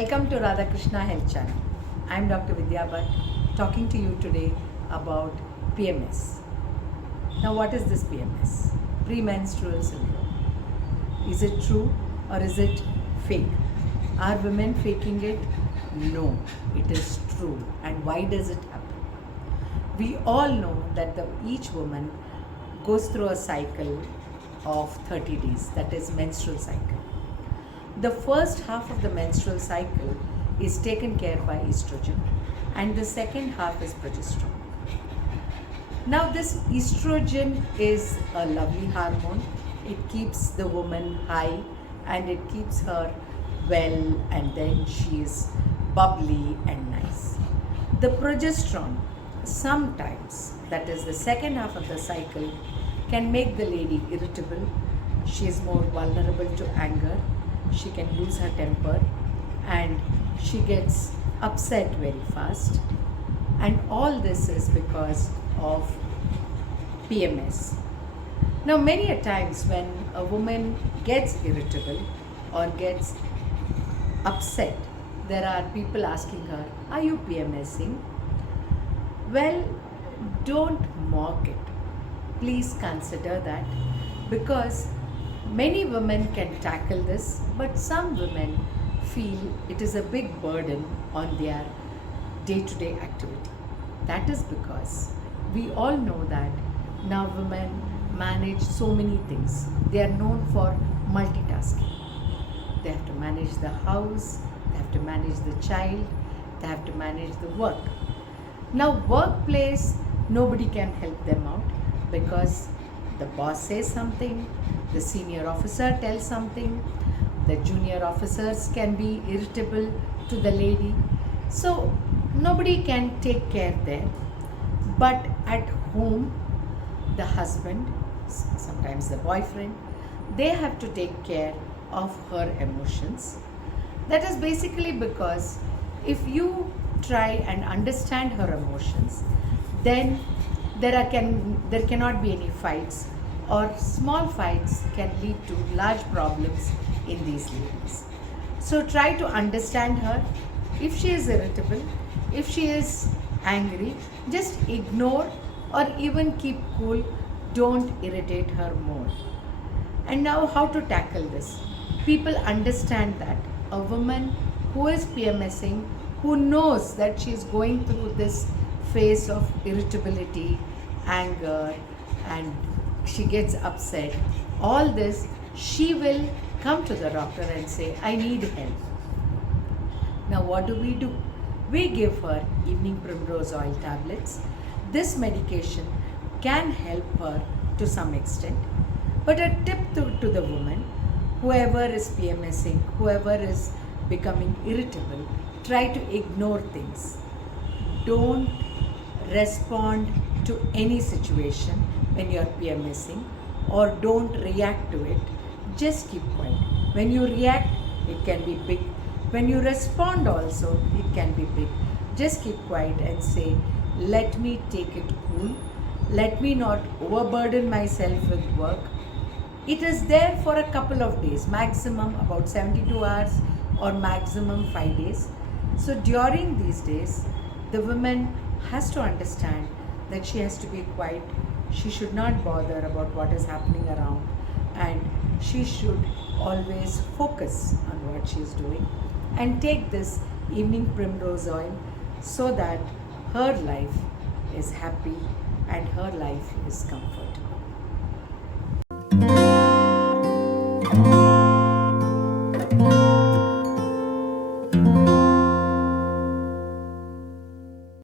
Welcome to Radhakrishna Health Channel. I am Dr. Vidya Bhat talking to you today about PMS. Now, what is this PMS? Premenstrual syndrome. Is it true or is it fake? Are women faking it? No, it is true. And why does it happen? We all know that each woman goes through a cycle of 30 days, that is menstrual cycle. The first half of the menstrual cycle is taken care by estrogen and the second half is progesterone. Now this estrogen is a lovely hormone. It keeps the woman high and it keeps her well, and then she is bubbly and nice. The progesterone sometimes, that is the second half of the cycle, can make the lady irritable. She is more vulnerable to anger. She can lose her temper and she gets upset very fast. And all this is because of PMS. Now, many a times when a woman gets irritable or gets upset, there are people asking her, "Are you PMSing?" Well, don't mock it. Please consider that, because many women can tackle this, but some women feel it is a big burden on their day-to-day activity. That is because we all know that now women manage so many things. They are known for multitasking. They have to manage the house, they have to manage the child, they have to manage the work. Now, workplace, nobody can help them out because the boss says something, the senior officer tells something, the junior officers can be irritable to the lady. So, nobody can take care there. But at home, the husband, sometimes the boyfriend, they have to take care of her emotions. That is basically because if you try and understand her emotions, then there cannot be any fights, or small fights can lead to large problems in these ladies. So try to understand her. If she is irritable, if she is angry, just ignore or even keep cool. Don't irritate her more. And now, how to tackle this? People understand that a woman who is PMSing, who knows that she is going through this phase of irritability, anger, and she gets upset, all this, she will come to the doctor and say, "I need help." Now, what do? We give her evening primrose oil tablets. This medication can help her to some extent. But a tip to the woman, whoever is PMSing, whoever is becoming irritable, try to ignore things. Don't respond to any situation when you are PMSing, or don't react to it. Just keep quiet. When you react, it can be big. When you respond also, it can be big. Just keep quiet and say, "Let me take it cool. Let me not overburden myself with work." It is there for a couple of days, maximum about 72 hours or maximum 5 days. So during these days, the woman has to understand that she has to be quiet. She should not bother about what is happening around, and she should always focus on what she is doing and take this evening primrose oil so that her life is happy and her life is comfortable.